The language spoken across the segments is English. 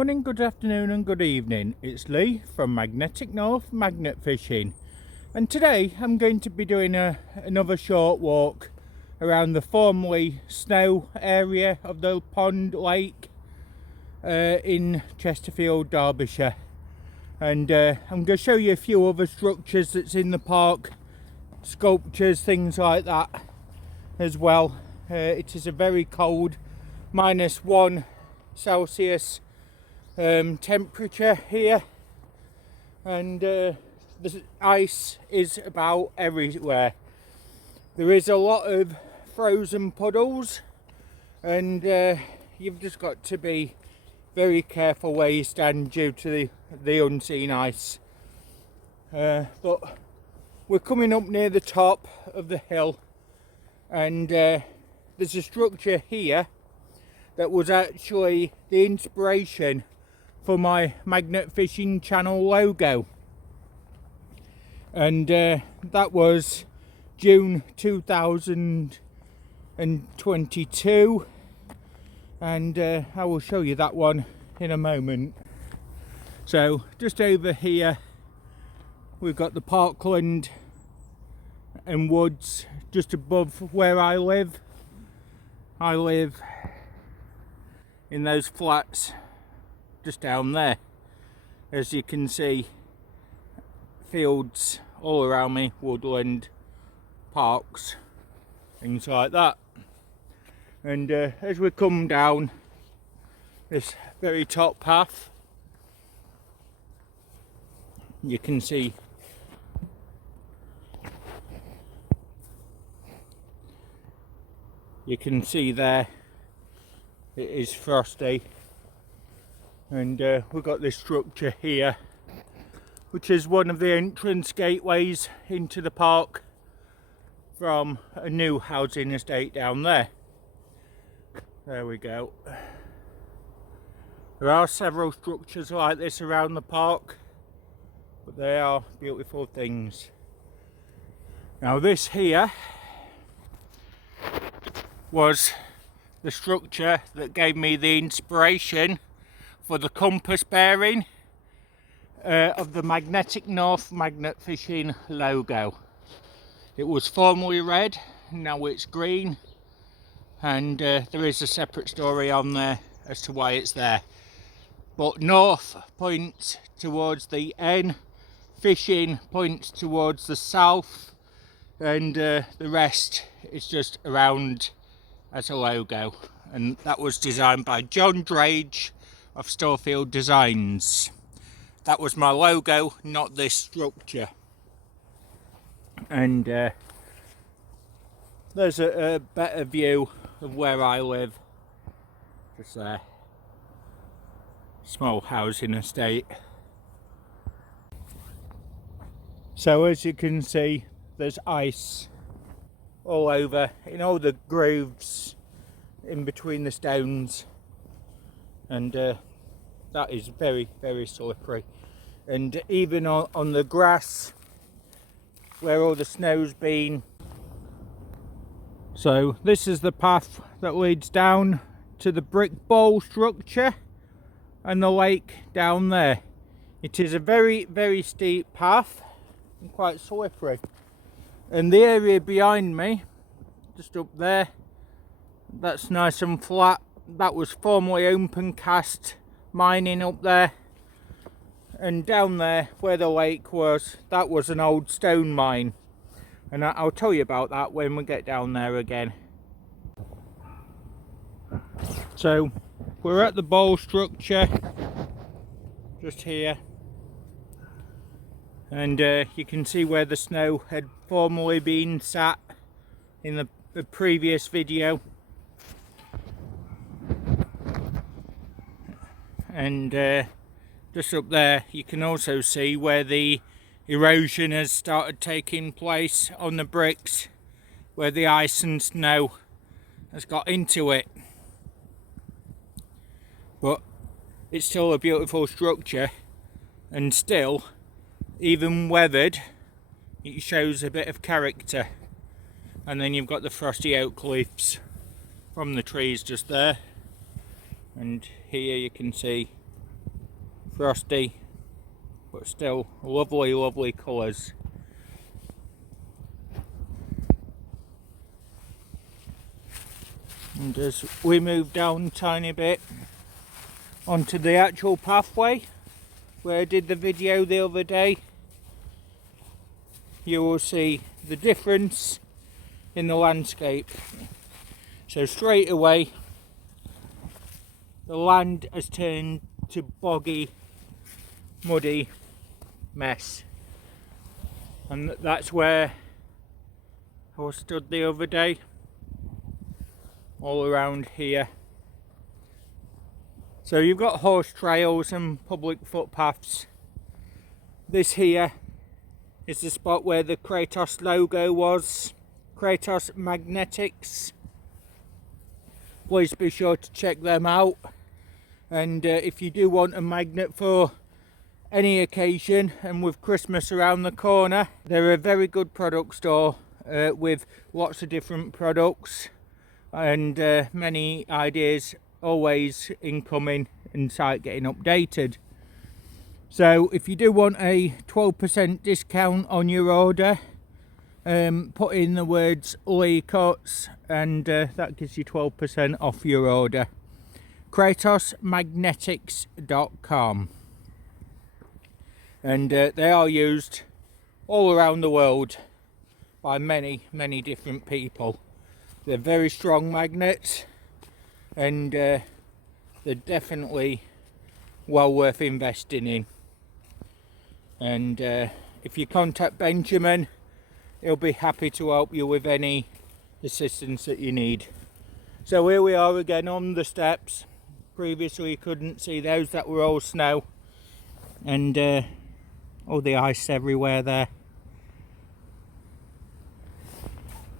morning, good afternoon and good evening. It's Lee from Magnetic North Magnet Fishing, and today I'm going to be doing another short walk around the formerly snow area of the pond lake in Chesterfield, Derbyshire. And I'm going to show you a few other structures that's in the park, sculptures, things like that as well. It is a very cold, -1 Celsius temperature here, and the ice is about everywhere. There is a lot of frozen puddles, and you've just got to be very careful where you stand due to the unseen ice. But we're coming up near the top of the hill, and there's a structure here that was actually the inspiration for my Magnet Fishing channel logo, and that was June 2022, and I will show you that one in a moment. So just over here we've got the parkland and woods just above where I live. I live in those flats just down there. As you can see, fields all around me, woodland, parks, things like that. And as we come down this very top path, you can see there it is frosty, and we've got this structure here which is one of the entrance gateways into the park from a new housing estate down there. There we go. There are several structures like this around the park, but they are beautiful things. Now this here was the structure that gave me the inspiration for the compass bearing of the Magnetic North Magnet Fishing logo. It was formerly red, now it's green, and there is a separate story on there as to why it's there. But north points towards the N, fishing points towards the south, and the rest is just around as a logo. And that was designed by John Drage of Storefield Designs. That was my logo, not this structure. And there's a better view of where I live, just there. Small housing estate. So as you can see, there's ice all over in all the grooves in between the stones, and that is very, very slippery. And even on the grass where all the snow's been. So this is the path that leads down to the brick bowl structure and the lake down there. It is a very, very steep path and quite slippery. And the area behind me, just up there, that's nice and flat. That was formerly open cast mining up there. And down there where the lake was, that was an old stone mine. And I'll tell you about that when we get down there again. So we're at the bowl structure just here, and you can see where the snow had formerly been sat in the previous video. And just up there you can also see where the erosion has started taking place on the bricks, where the ice and snow has got into it. But it's still a beautiful structure, and still, even weathered, it shows a bit of character. And then you've got the frosty oak leaves from the trees just there, and here you can see frosty, but still lovely, lovely colours. And as we move down a tiny bit onto the actual pathway where I did the video the other day, you will see the difference in the landscape. So straight away the land has turned to boggy, muddy mess, and that's where I was stood the other day, all around here. So you've got horse trails and public footpaths. This here is the spot where the Kratos logo was, Kratos Magnetics. Please be sure to check them out, and if you do want a magnet for any occasion, and with Christmas around the corner, they're a very good product store with lots of different products and many ideas always incoming and site getting updated. So if you do want a 12% discount on your order, put in the words Lee Cuts and that gives you 12% off your order. KratosMagnetics.com, and they are used all around the world by many different people. They're very strong magnets, and they're definitely well worth investing in. And if you contact Benjamin, he'll be happy to help you with any assistance that you need. So here we are again on the steps. Previously you couldn't see those, that were all snow, and all the ice everywhere there.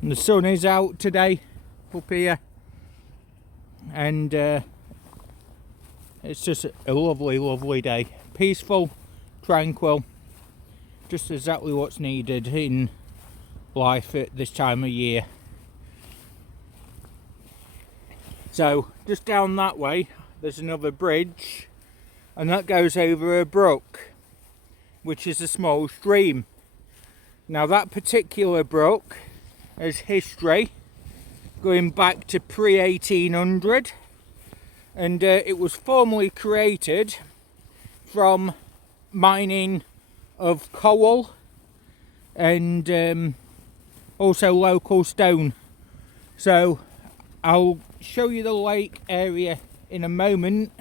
And the sun is out today up here, and it's just a lovely day. Peaceful, tranquil, just exactly what's needed in life at this time of year. So just down that way there's another bridge, and that goes over a brook, which is a small stream. Now that particular brook has history going back to pre-1800, and it was formerly created from mining of coal and also local stone. So I'll show you the lake area in a moment.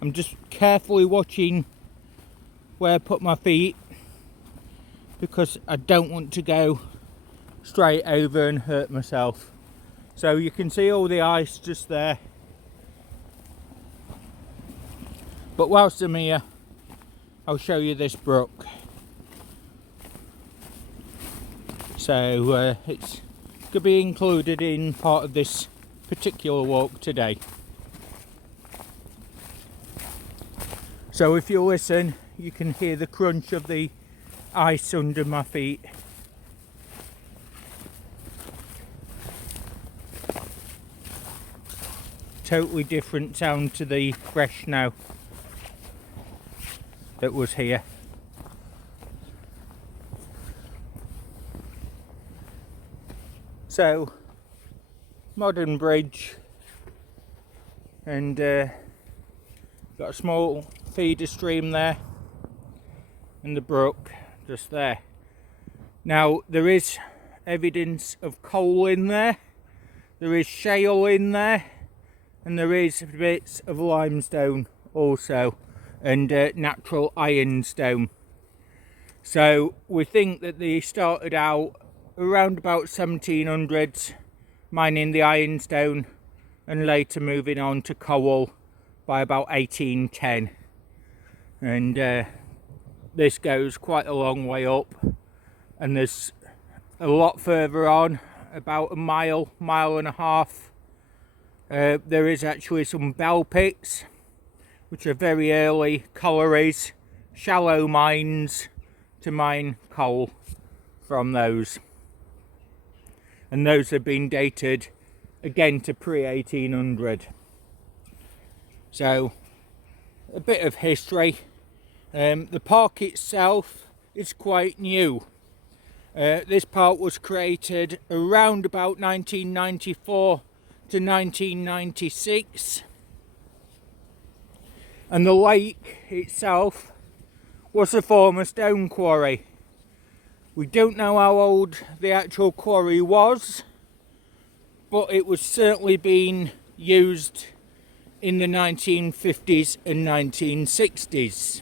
I'm just carefully watching where I put my feet, because I don't want to go straight over and hurt myself. So you can see all the ice just there. But whilst I'm here, I'll show you this brook. So it's going to be included in part of this particular walk today. So if you listen, you can hear the crunch of the ice under my feet. Totally different sound to the fresh snow that was here. So, modern bridge, and got a small feeder stream there, and the brook just there. Now there is evidence of coal in there, there is shale in there, and there is bits of limestone also, and natural ironstone. So we think that they started out around about 1700s mining the ironstone, and later moving on to coal by about 1810. And this goes quite a long way up, and there's a lot further on, about a mile and a half, there is actually some bell pits, which are very early collieries, shallow mines to mine coal from those. And those have been dated again to pre-1800. So a bit of history The park itself is quite new. This park was created around about 1994 to 1996, and the lake itself was a former stone quarry. We don't know how old the actual quarry was, but it was certainly being used in the 1950s and 1960s.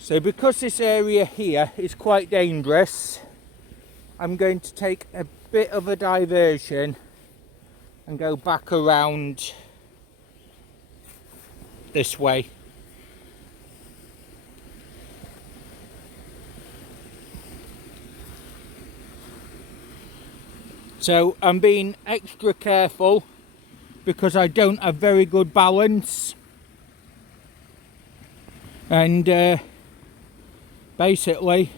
So because this area here is quite dangerous, I'm going to take a bit of a diversion and go back around this way. So I'm being extra careful because I don't have very good balance, and basically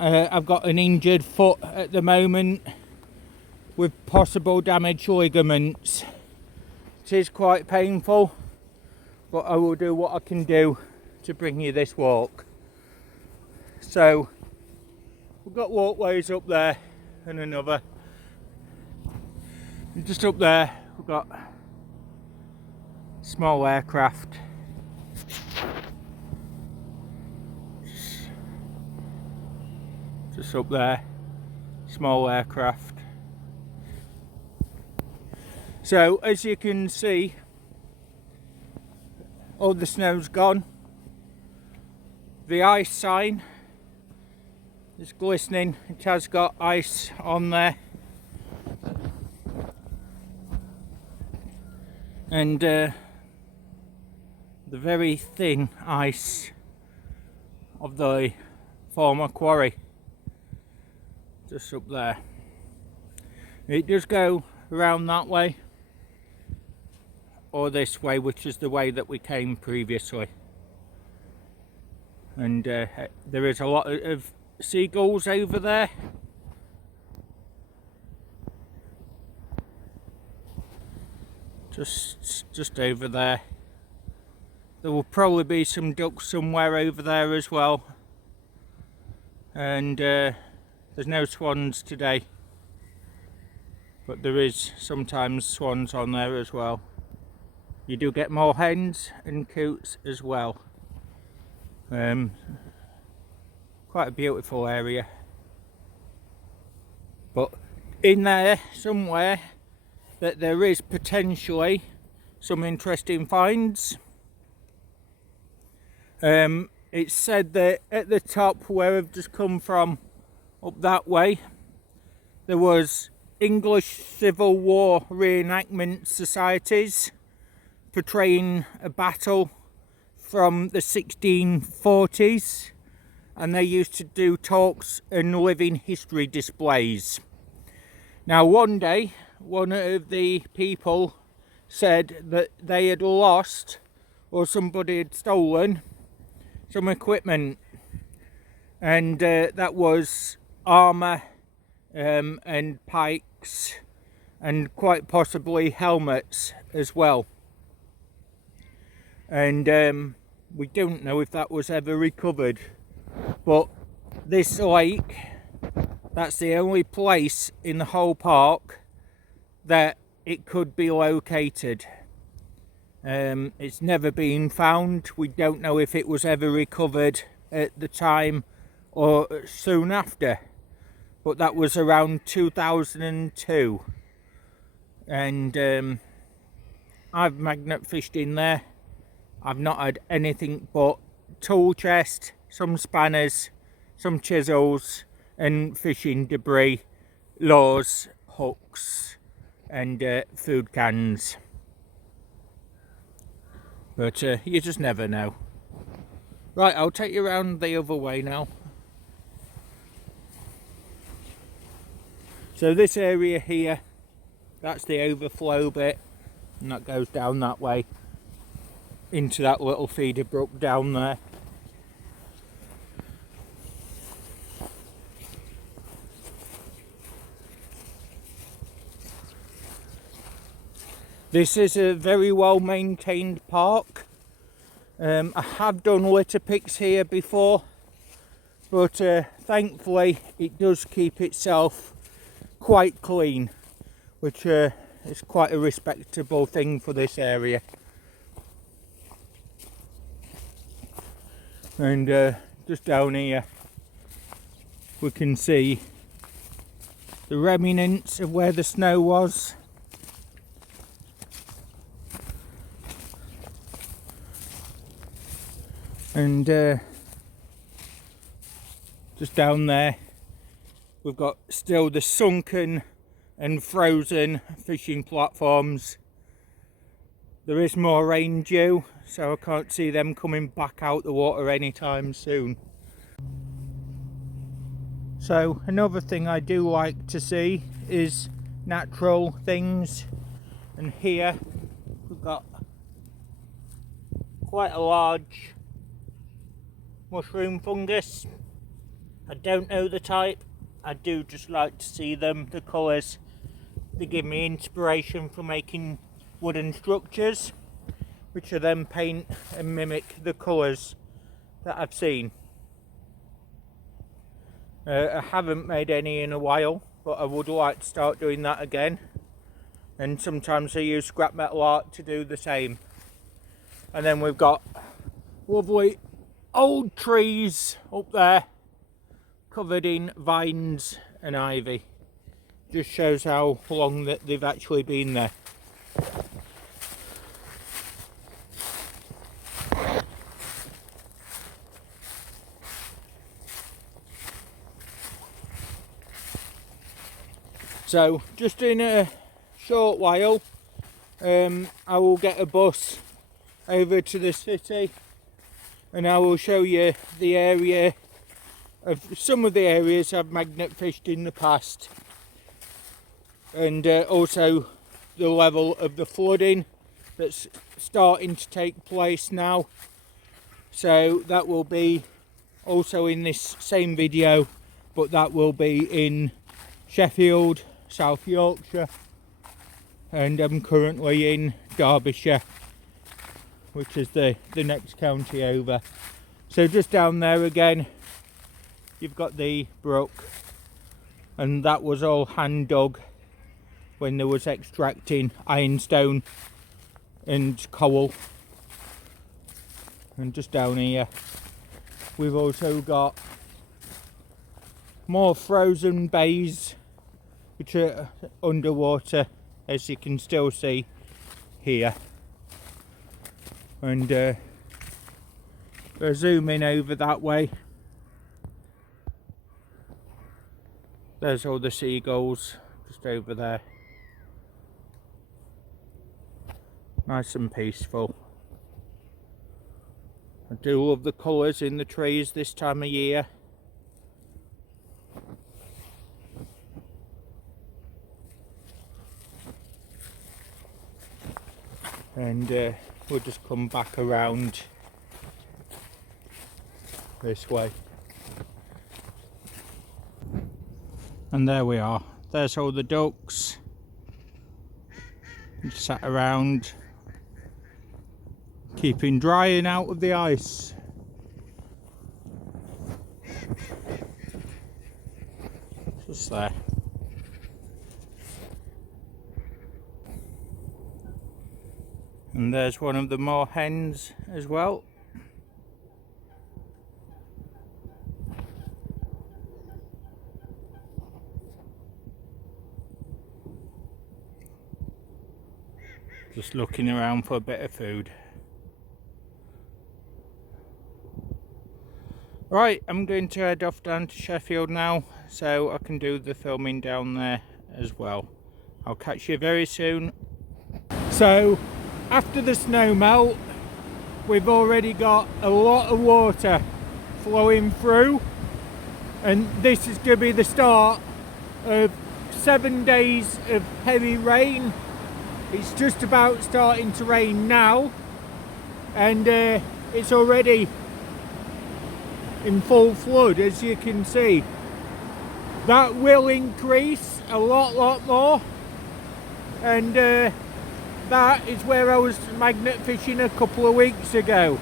I've got an injured foot at the moment with possible damaged ligaments. It is quite painful, but I will do what I can do to bring you this walk. So we've got walkways up there and another, and just up there we've got small aircraft. Just up there, small aircraft. So as you can see, all the snow's gone. The ice sign is glistening. It has got ice on there, and the very thin ice of the former quarry just up there. It does go around that way or this way, which is the way that we came previously, and there is a lot of seagulls over there. Just over there. There will probably be some ducks somewhere over there as well, and there's no swans today, but there is sometimes swans on there as well. You do get more hens and coots as well. Quite a beautiful area, but in there somewhere that there is potentially some interesting finds. It's said that at the top where I've just come from, up that way, there was English Civil War reenactment societies portraying a battle from the 1640s, and they used to do talks and living history displays. Now one day, one of the people said that they had lost, or somebody had stolen, some equipment, and that was armour and pikes and quite possibly helmets as well. And we don't know if that was ever recovered, but this lake, that's the only place in the whole park that it could be located. It's never been found. We don't know if it was ever recovered at the time or soon after, but that was around 2002, and I've magnet fished in there. I've not had anything but tool chest, some spanners, some chisels and fishing debris, lures, hooks and food cans. But you just never know. Right, I'll take you around the other way now. So this area here, that's the overflow bit, and that goes down that way into that little feeder brook down there. This is a very well maintained park. I have done litter picks here before, but thankfully it does keep itself quite clean, which is quite a respectable thing for this area. And just down here we can see the remnants of where the snow was. And just down there we've got still the sunken and frozen fishing platforms. There is more rain due, so I can't see them coming back out the water anytime soon. So another thing I do like to see is natural things, and here we've got quite a large mushroom fungus. I don't know the type, I do just like to see them, the colours. They give me inspiration for making wooden structures, which I then paint and mimic the colours that I've seen. I haven't made any in a while, but I would like to start doing that again. And sometimes I use scrap metal art to do the same. And then we've got lovely old trees up there covered in vines and ivy. Just shows how long that they've actually been there. So just in a short while I will get a bus over to the city and I will show you the area of some of the areas I've magnet fished in the past, and also the level of the flooding that's starting to take place now. So that will be also in this same video, but that will be in Sheffield, South Yorkshire, and I'm currently in Derbyshire, which is the next county over. So just down there again you've got the brook, and that was all hand dug when there was extracting ironstone and coal. And just down here we've also got more frozen bays which are underwater, as you can still see here. And we're zooming over that way. There's all the seagulls just over there. Nice and peaceful. I do love the colours in the trees this time of year. And we'll just come back around this way. And there we are. There's all the ducks just sat around, keeping dry and out of the ice. Just there. And there's one of the moorhens as well. Just looking around for a bit of food. Right, I'm going to head off down to Sheffield now, so I can do the filming down there as well. I'll catch you very soon. So, after the snow melt, we've already got a lot of water flowing through, and this is going to be the start of 7 days of heavy rain. It's just about starting to rain now, and it's already in full flood, as you can see. That will increase a lot more, and that is where I was magnet fishing a couple of weeks ago.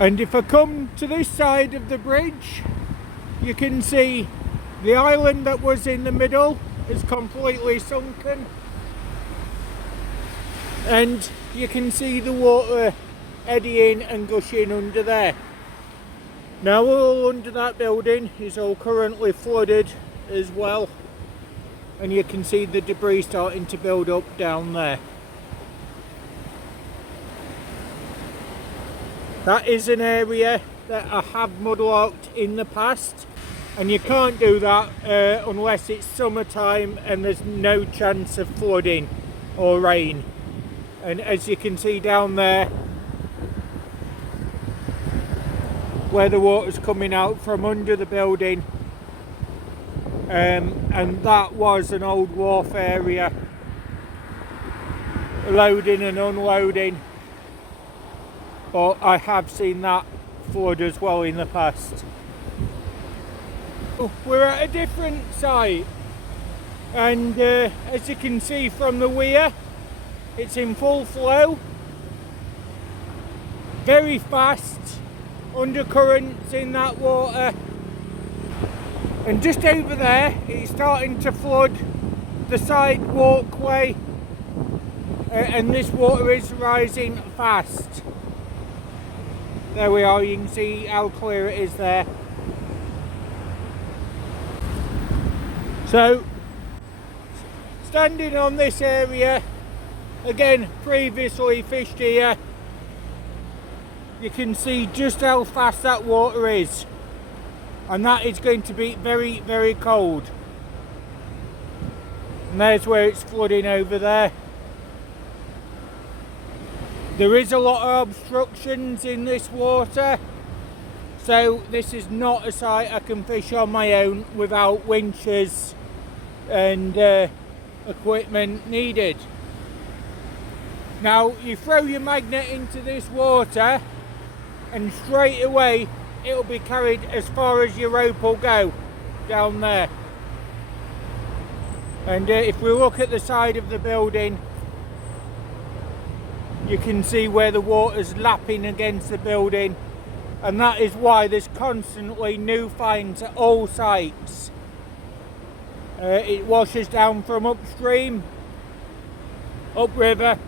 And if I come to this side of the bridge, you can see the island that was in the middle is completely sunken, and you can see the water eddying and gushing under there. Now all under that building is all currently flooded as well, and you can see the debris starting to build up down there. That is an area that I have mudlocked in the past, and you can't do that unless it's summertime and there's no chance of flooding or rain. And as you can see down there, where the water's coming out from under the building, and that was an old wharf area, loading and unloading. But I have seen that flood as well in the past. We're at a different site, and as you can see from the weir, it's in full flow, very fast undercurrents in that water, and just over there it's starting to flood the side walkway, and this water is rising fast. There we are, you can see how clear it is there. So, standing on this area, again previously fished here, you can see just how fast that water is, and that is going to be very, very cold. And there's where it's flooding over there. There is a lot of obstructions in this water, so this is not a site I can fish on my own without winches and equipment needed. Now you throw your magnet into this water and straight away it'll be carried as far as your rope will go down there. And if we look at the side of the building, you can see where the water's lapping against the building, and that is why there's constantly new finds at all sites. It washes down from upstream, upriver,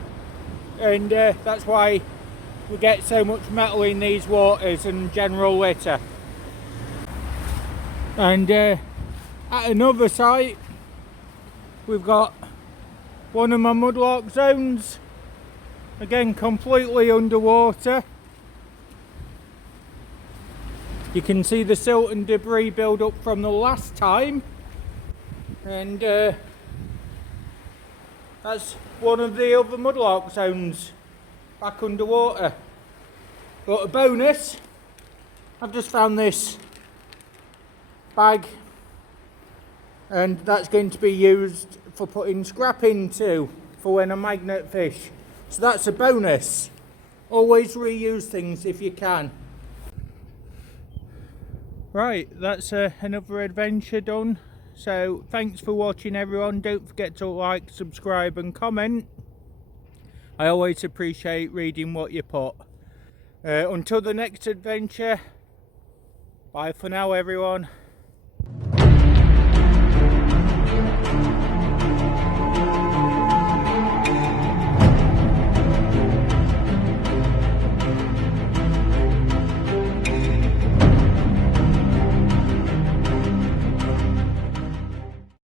and that's why we get so much metal in these waters and general litter. And at another site, we've got one of my mudlock zones, again completely underwater. You can see the silt and debris build up from the last time, and that's one of the other mudlock zones back underwater. But a bonus, I've just found this bag, and that's going to be used for putting scrap into for when I magnet fish. So that's a bonus. Always reuse things if you can. Right, that's another adventure done. So thanks for watching everyone. Don't forget to like, subscribe and comment. I always appreciate reading what you put. Until the next adventure, bye for now everyone.